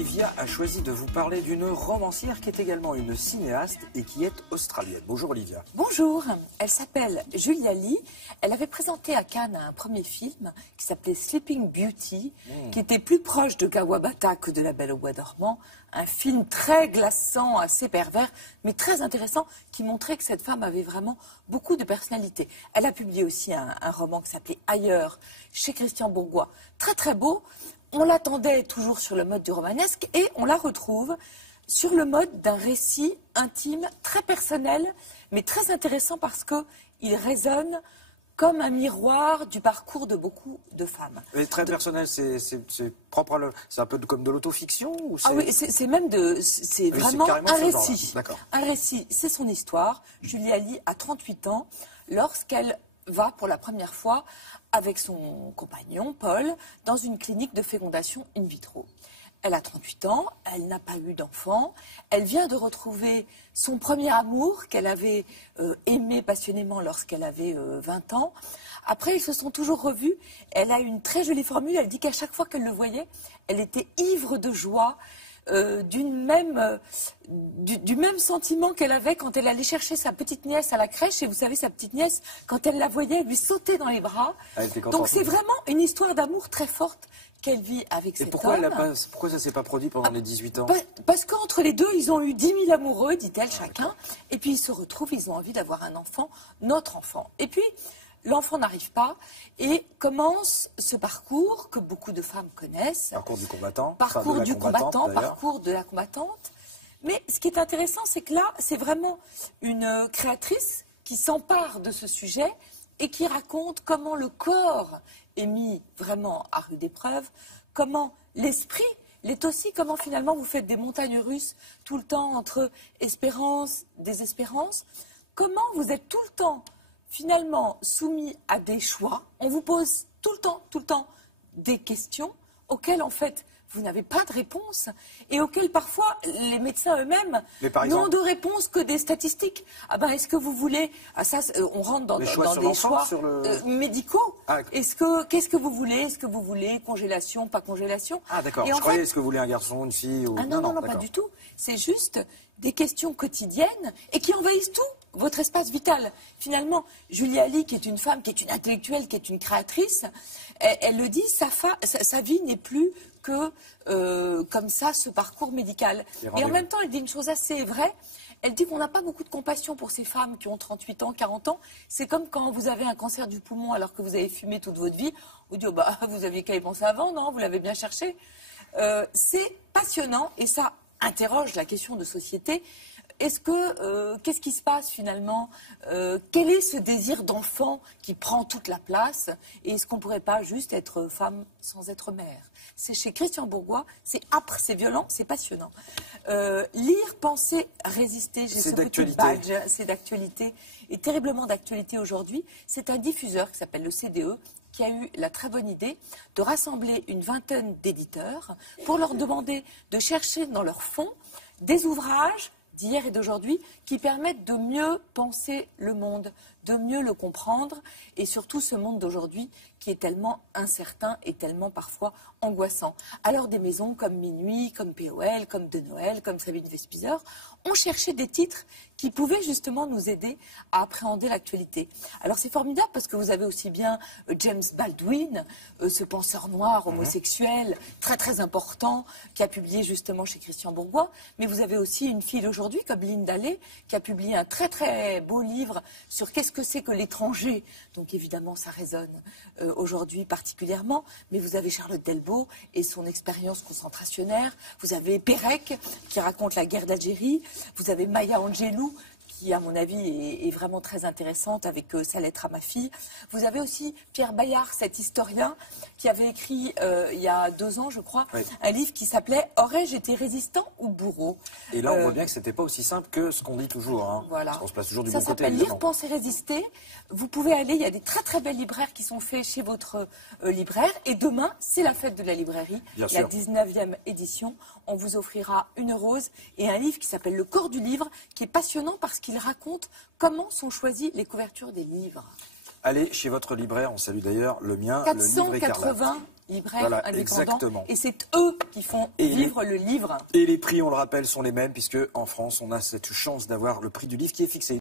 Olivia a choisi de vous parler d'une romancière qui est également une cinéaste et qui est australienne. Bonjour Olivia. Bonjour, elle s'appelle Julia Lee. Elle avait présenté à Cannes un premier film qui s'appelait Sleeping Beauty, qui était plus proche de Kawabata que de La Belle au bois dormant. Un film très glaçant, assez pervers, mais très intéressant, qui montrait que cette femme avait vraiment beaucoup de personnalité. Elle a publié aussi un roman qui s'appelait Ailleurs, chez Christian Bourgois. Très très beau. On l'attendait toujours sur le mode du romanesque et on la retrouve sur le mode d'un récit intime, très personnel, mais très intéressant parce qu'il résonne comme un miroir du parcours de beaucoup de femmes. Mais très personnel, c'est propre à c'est un peu comme de l'autofiction ou Ah oui, c'est même c'est vraiment un récit. Un récit, c'est son histoire. Julia Lee a 38 ans lorsqu'elle va pour la première fois avec son compagnon Paul dans une clinique de fécondation in vitro. Elle a 38 ans, elle n'a pas eu d'enfant, elle vient de retrouver son premier amour qu'elle avait aimé passionnément lorsqu'elle avait 20 ans. Après, ils se sont toujours revus. Elle a une très jolie formule, elle dit qu'à chaque fois qu'elle le voyait, elle était ivre de joie, du même sentiment qu'elle avait quand elle allait chercher sa petite nièce à la crèche. Et vous savez, sa petite nièce, quand elle la voyait, elle lui sautait dans les bras. Donc c'est vraiment une histoire d'amour très forte qu'elle vit avec cet homme. Pourquoi ça ne s'est pas produit pendant les 18 ans? Parce qu'entre les deux, ils ont eu 10 000 amoureux, dit-elle, chacun. Et puis ils se retrouvent, ils ont envie d'avoir un enfant, notre enfant. Et puis, l'enfant n'arrive pas et commence ce parcours que beaucoup de femmes connaissent. Parcours du combattant. Parcours du combattant, parcours de la combattante. Mais ce qui est intéressant, c'est que là, c'est vraiment une créatrice qui s'empare de ce sujet et qui raconte comment le corps est mis vraiment à rude épreuve, comment l'esprit l'est aussi, comment finalement vous faites des montagnes russes tout le temps entre espérance, désespérance, comment vous êtes tout le temps finalement soumis à des choix. On vous pose tout le temps des questions auxquelles en fait vous n'avez pas de réponse et auxquelles parfois les médecins eux-mêmes n'ont de réponse que des statistiques. Ah ben est-ce que vous voulez on rentre dans des choix médicaux. Qu'est-ce que vous voulez? Est-ce que vous voulez congélation, pas congélation? Ah d'accord. Je croyais est-ce que vous voulez un garçon, une fille ou... Ah non, pas du tout. C'est juste des questions quotidiennes et qui envahissent tout votre espace vital. Finalement, Julia Lee, qui est une femme, qui est une intellectuelle, qui est une créatrice, elle le dit, sa vie n'est plus que comme ça, ce parcours médical. Et en même temps, elle dit une chose assez vraie. Elle dit qu'on n'a pas beaucoup de compassion pour ces femmes qui ont 38 ans, 40 ans. C'est comme quand vous avez un cancer du poumon alors que vous avez fumé toute votre vie. On dit, vous aviez qu'à y penser avant, non? Vous l'avez bien cherché. C'est passionnant et ça interroge la question de société. Qu'est-ce qui se passe finalement? Quel est ce désir d'enfant qui prend toute la place? Et est-ce qu'on ne pourrait pas juste être femme sans être mère? C'est chez Christian Bourgois, c'est âpre, c'est violent, c'est passionnant. Lire, penser, résister, j'ai ce petit badge, c'est d'actualité, et terriblement d'actualité aujourd'hui. C'est un diffuseur qui s'appelle le CDE, qui a eu la très bonne idée de rassembler une vingtaine d'éditeurs pour leur demander de chercher dans leur fonds des ouvrages d'hier et d'aujourd'hui qui permettent de mieux penser le monde, de mieux le comprendre et surtout ce monde d'aujourd'hui qui est tellement incertain et tellement parfois angoissant. Alors des maisons comme Minuit, comme POL, comme De Noël, comme Sabine Vespizer ont cherché des titres qui pouvaient justement nous aider à appréhender l'actualité. Alors c'est formidable parce que vous avez aussi bien James Baldwin, ce penseur noir homosexuel très très important qui a publié justement chez Christian Bourgois, mais vous avez aussi une fille d'aujourd'hui comme Linda Lay qui a publié un très très beau livre sur qu'est-ce que c'est que l'étranger. Donc évidemment ça résonne aujourd'hui particulièrement, mais vous avez Charlotte Delbo et son expérience concentrationnaire, vous avez Pérec qui raconte la guerre d'Algérie, vous avez Maya Angelou qui, à mon avis, est vraiment très intéressante avec sa lettre à ma fille. Vous avez aussi Pierre Bayard, cet historien, qui avait écrit, il y a 2 ans, je crois, un livre qui s'appelait « Aurais-je été résistant ou bourreau ?» Et là, on voit bien que ce n'était pas aussi simple que ce qu'on dit toujours. Hein. Voilà. On se place toujours du bon côté. Ça s'appelle « Lire, penser, résister ». Vous pouvez aller, il y a des très très belles libraires qui sont faits chez votre libraire. Et demain, c'est la fête de la librairie, la 19e édition. On vous offrira une rose et un livre qui s'appelle « Le corps du livre », qui est passionnant parce qu'il raconte comment sont choisies les couvertures des livres. Allez chez votre libraire, on salue d'ailleurs le mien, 480 le livre écarlate. libraires Voilà, indépendants. exactement. Et c'est eux qui font vivre le livre. Et les prix, on le rappelle, sont les mêmes, puisque en France, on a cette chance d'avoir le prix du livre qui est fixé.